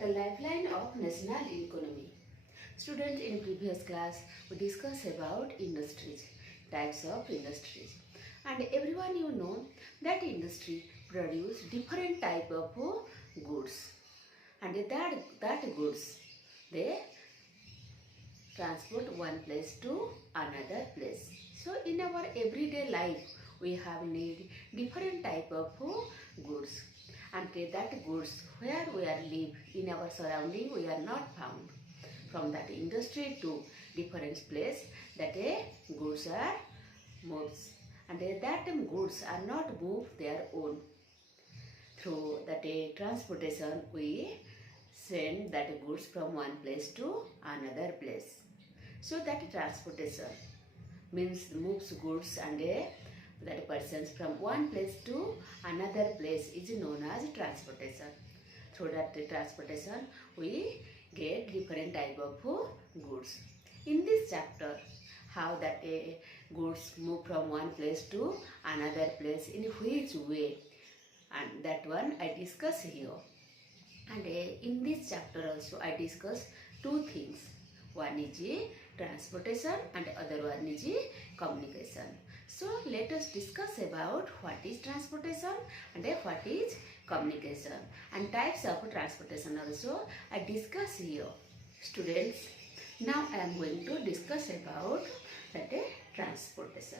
The lifeline of national economy. Students, in previous class we discussed about industries, types of industries, and everyone that industry produce different type of goods, and that goods they transport one place to another place. So in our everyday life we have need different type of goods, and that goods where we are live in our surrounding we are not found. From that industry to different place that goods are moves, and that goods are not moved their own. Through that transportation we send that goods from one place to another place. So that transportation means moves goods and that persons from one place to another place is known as transportation. Through that transportation we get different type of goods. In this chapter, how that goods move from one place to another place, in which way, and that one I discuss here. And in this chapter also I discuss two things. One is transportation and other one is communication. So let us discuss about what is transportation and what is communication, and types of transportation also I discuss here. Students, now I am going to discuss about that transportation.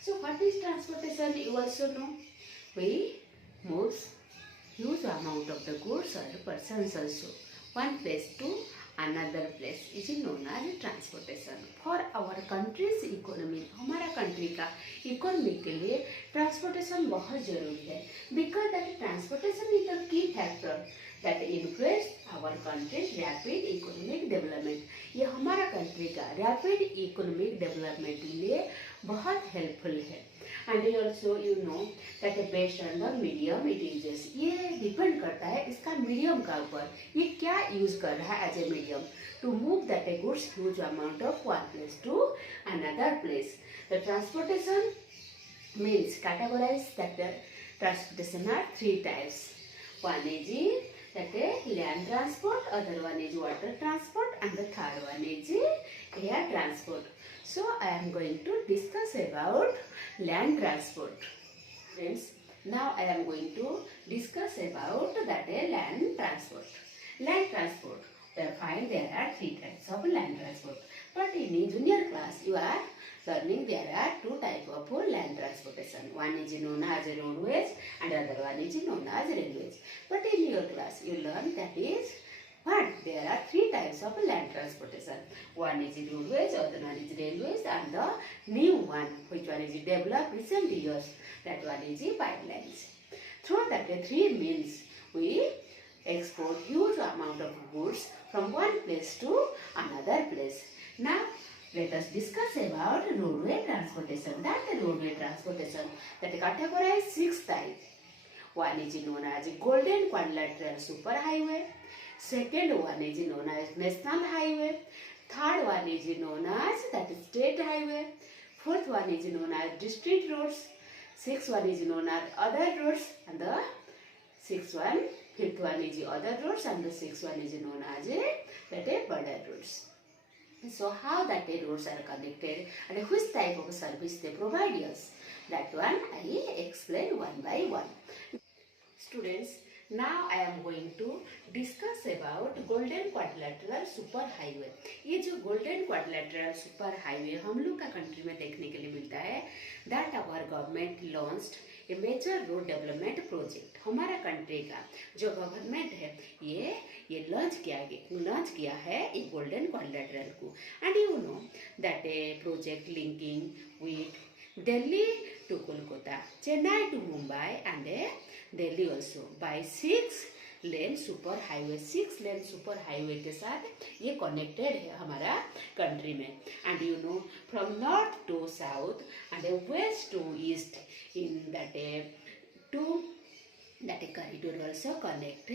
So what is transportation? You also know. We move huge amount of the goods and persons also one place to another place is known as transportation. For our country's economy, हमारा country का economy के लिए transportation बहुत जरूरी है, because that transportation is the key factor that influence our country's rapid economic development. ये हमारा country का रैपिड इकोनॉमिक डेवलपमेंट के लिए बहुत हेल्पफुल है. And also you know that based on the medium it uses. ये डिपेंड करता है इसका मीडियम का ऊपर, ये क्या यूज कर रहा है as a medium to move that goods huge amount of one place to another place. The transportation means categorize that the transportation are three types. One is that land transport, other one is water transport, and the third one is air transport. So I am going to discuss about land transport. Friends, now I am going to discuss about that land transport. Land transport. We find there are three types of land transport. But in junior class you are learning there are two types of land transportation. One is known as roadways and other one is known as railways. But in your class you learn that is what? There are three types of land transportation. One is roadways, other one is railways, and the new one, which one is developed recent years, that one is pipelines. Through that three means we export huge amount of goods from one place to another place. Now let us discuss about roadway transportation. That roadway transportation that categorize six types. One is known as golden quadrilateral superhighway. Second one is known as national highway. Third one is known as that state highway. Fourth one is known as district roads. Sixth one is known as other roads, and the fifth one is other roads, and the sixth one is known as that border roads. So how that roads are connected and which type of service they provide us, that one I explain one by one. Students, now I am going to discuss about golden quadrilateral super highway. ये जो golden quadrilateral super highway हम लोग का country में देखने के लिए मिलता है, that our government launched a major road development project. हमारा कंट्री का जो गवर्नमेंट है ये लॉन्च किया है ये golden quadrilateral को. And you know that a project linking with Delhi to Kolkata, Chennai to Mumbai, and Delhi also by 6-lane super highway. 6-lane super highway के साथ ये connected है हमारा कंट्री में. And you know from north to south and west to east in that two that corridor also connect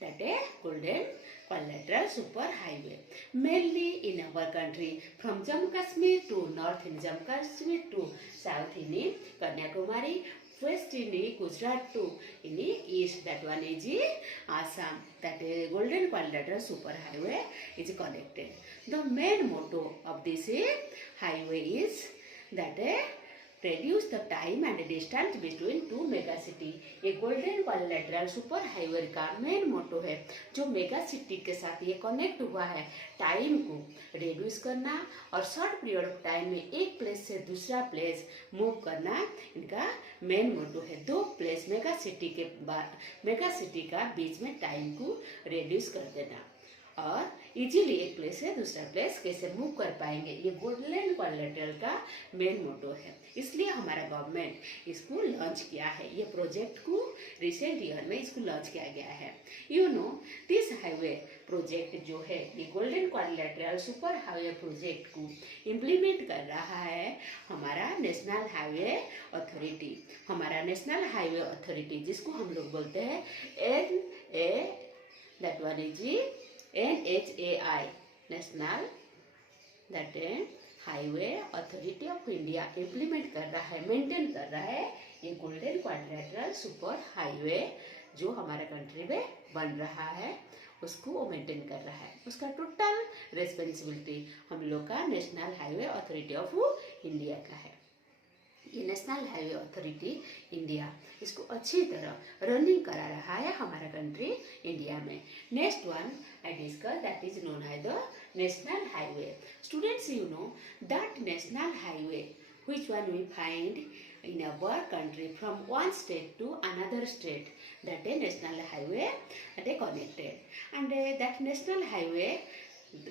that golden quadrilateral super highway. Mainly in our country from Jammu Kashmir to north in Jammu Kashmir to south in Kanyakumari. west in Gujarat to in east, that one is Assam. That golden quadrilateral superhighway is connected. The main motto of this highway is that reduce the time and distance between two mega city. ये golden quadrilateral super highway का main motto है, जो mega city के साथ ये connect हुआ है, time को रिड्यूस करना और शॉर्ट पीरियड ऑफ टाइम में एक प्लेस से दूसरा प्लेस मूव करना इनका मेन मोटो है। दो प्लेस मेगा सिटी का बीच में टाइम को रिड्यूस कर देना और इजीली एक प्लेस से दूसरा प्लेस कैसे मूव कर पाएंगे, ये गोल्डन क्वाड्रिलेटरल का मेन मोटो है। इसलिए हमारा गवर्नमेंट इसको लॉन्च किया है। ये प्रोजेक्ट को रिसेंट ईयर में इसको लॉन्च किया गया है। You know this highway project जो है, ये golden quadrilateral super highway project को इम्प्लीमेंट कर रहा है हमारा नेशनल हाईवे अथॉरिटी। हमारा नेशनल हाईवे अथॉरिटी जिसको हम लोग बोलते हैं NHAI, national that highway authority of India implement कर रहा है, मेंटेन कर रहा है ये गोल्डन क्वाड्रिलेटरल सुपर हाईवे जो हमारे कंट्री में बन रहा है, उसको वो मेंटेन कर रहा है। उसका टोटल रिस्पॉन्सिबिलिटी हम लोग का national highway authority of India का है। ये नेशनल हाईवे अथॉरिटी इंडिया इसको अच्छी तरह रनिंग करा रहा है हमारा कंट्री इंडिया में। Next one I discuss that is known as the national highway. Students, you know that national highway, which one we find in our country from one state to another state, that a national highway that is connected, and that national highway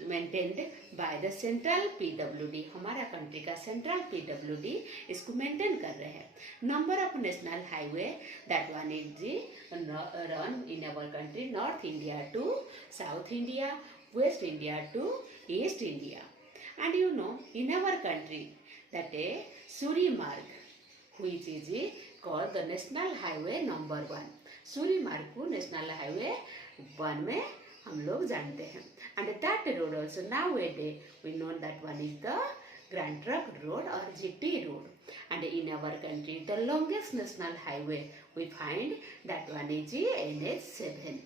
maintained by the central PWD। हमारा country का central PWD इसको maintain कर रहे हैं। Number of national highway that one is run in our country, north India to south India, west India to east India. And you know in our country that a Suri Marg which is called the national highway number 1। Suri Marg को national highway 1 में हम लोग जानते हैं। And that road also nowadays we know that one is the Grand Trunk Road or GT Road. And in our country the longest national highway we find that one is NH7.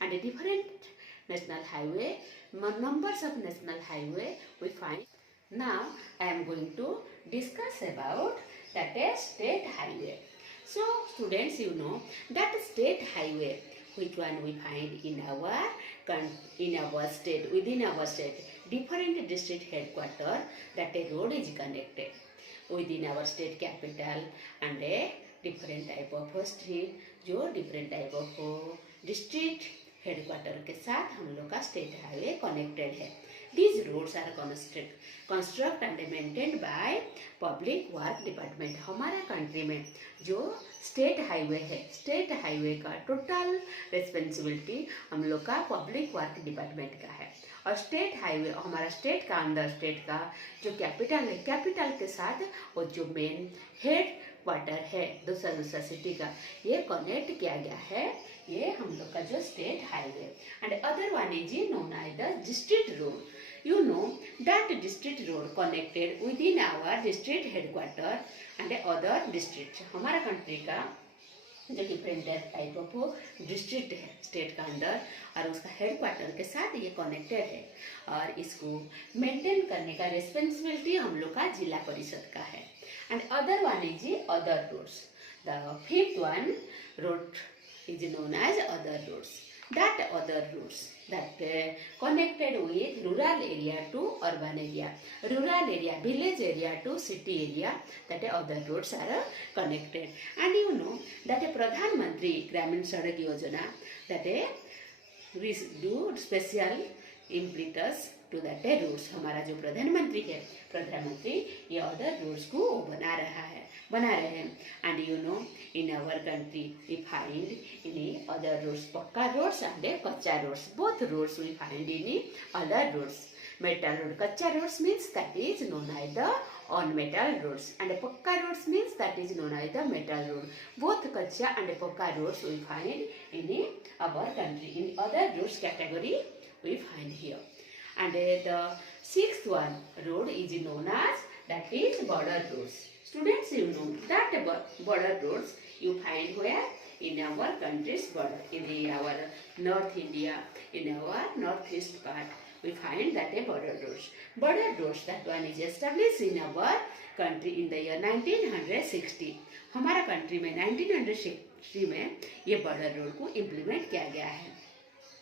And different national highway, numbers of national highway we find. Now I am going to discuss about that state highway. So students, you know that state highway, which one we find in our state, within our state, different district headquarter, that a road is connected within our state capital and a different type of street, जो different type of district headquarter के साथ हम लोग का state highway connected है। These roads are construct and maintained by public work department। हमारा country में जो स्टेट हाईवे है, स्टेट हाईवे का टोटल रिस्पॉन्सिबिलिटी हम लोग का पब्लिक वर्क डिपार्टमेंट का है। और स्टेट हाईवे हमारा स्टेट का अंदर स्टेट का जो कैपिटल है, कैपिटल के साथ वो जो मेन हेड क्वार्टर है दूसरा सिटी का, ये कनेक्ट किया गया है ये हम लोग का जो state highway. And other one is known as the district road. You know that district road connected within our district headquarter and other district। हमारा कंट्री का जो डिफरेंट टाइप ऑफ डिस्ट्रिक्ट है स्टेट का अंदर और उसका हेडक्वार्टर के साथ ये कनेक्टेड है और इसको मेंटेन करने का रिस्पॉन्सिबिलिटी हम लोग का जिला परिषद का है। And other one is other roads. The fifth one road is known as other roads. That other routes that connected with rural area to urban area, rural area, village area to city area, that other roads are connected. And you know that a Pradhan Mantri Gramin Sadak Yojana, that we do special impetus to that roads। हमारा जो प्रधानमंत्री है, प्रधानमंत्री ये other roads को बना रहे हैं। And you know in our country we find in other roads pucca roads and kutcha roads. Both roads we find in other roads. Metal road, kutcha roads means that is known as the on metal roads and pucca roads means that is known as the metal road. Both kutcha and pucca roads we find in our country. In other roads category we find here. And the sixth one road is known as that is border roads। Students, you know that border roads you find where? In our country's border, in our North India, in our northeast part, we find that a border roads. Border roads, that one is established in our country in the year 1960. हमारा country में 1960 में ये border road को implement किया गया है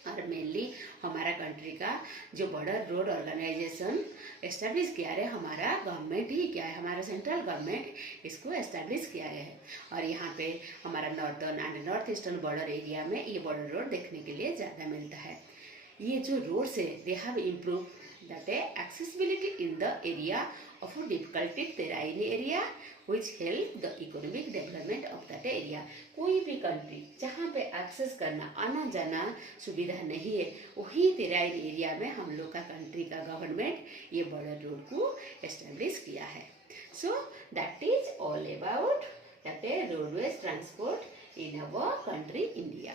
और mainly हमारा कंट्री का जो बॉर्डर रोड ऑर्गेनाइजेशन एस्टेब्लिश किया है हमारा गवर्नमेंट ही किया है, हमारा सेंट्रल गवर्नमेंट इसको एस्टेब्लिश किया है और यहाँ पे हमारा northern and north eastern border area में ये बॉर्डर रोड देखने के लिए ज़्यादा मिलता है। ये जो रोड्स है they have improve that accessibility in the area of a difficult terrain area which help the economic development of that area। कोई भी कंट्री जहाँ पे एक्सेस करना आना जाना सुविधा नहीं है वही तेराइन एरिया में हम लोग का कंट्री का गवर्नमेंट ये बॉर्डर रोड को एस्टेब्लिश किया है। So that is all about that roadways transport in our country India.